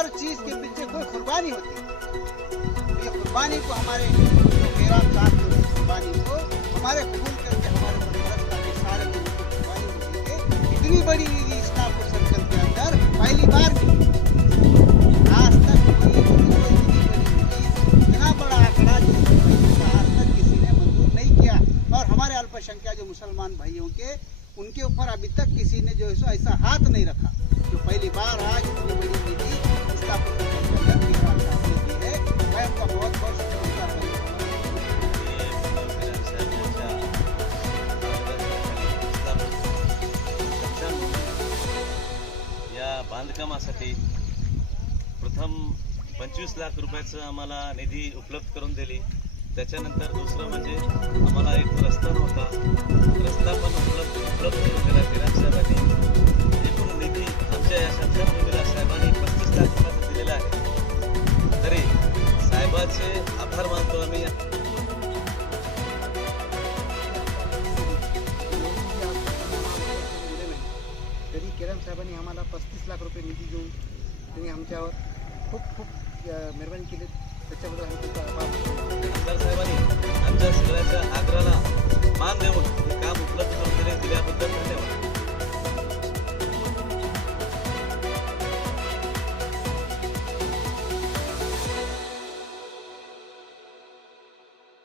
हर चीज़ के पीछे कोई कुर्बानी होती है। तो ये कुर्बानी को हमारे मेरा साथ कुर्बानी को हमारे भूल करके हमारे परिवार का भी सारे कुर्बानी होती है। इतनी बड़ी ईद इस्लाम को सर्कल के अंदर पहली बार आज मुसलमान भाइयों के, उनके ऊपर अभी तक किसी ने जो है ऐसा हाथ नहीं रखा, जो पहली बार आज इतनी बड़ी बांधकामासाठी प्रथम पंचवीस लाख रुपयाचं आम्हाला निधी उपलब्ध करून दिली. त्याच्यानंतर दुसरं म्हणजे आम्हाला एक रस्ता नव्हता. रस्ता पण उपलब्ध उपलब्ध करून दिला किरण साहेबांनी. म्हणजे एकूण निधी आमच्या या शमशान साहेबांनी पस्तीस लाख रुपयाचा दिलेला आहे. तरी साहेबाचे आभार मानतो आम्ही. साहेबांनी आम्हाला पस्तीस लाख रुपये निधी देऊन त्यांनी आमच्यावर खूप खूप मेहरबानी केली. त्याच्याबद्दल आम्ही खूप आभार साहेबांनी आमच्या सगळ्याच्या आग्रहाला